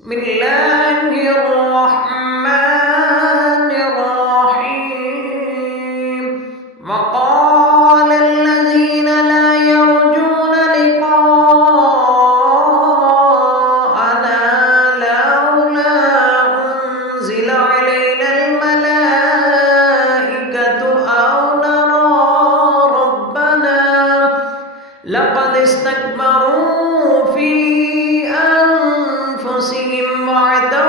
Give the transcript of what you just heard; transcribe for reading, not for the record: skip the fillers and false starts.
بسم الله الرحمن الرحيم وقال الذين لا يرجون لقاءنا لولا أنزل علينا الملائكة أو نرى ربنا لقد استكبروا في أنفسهم واعترفوا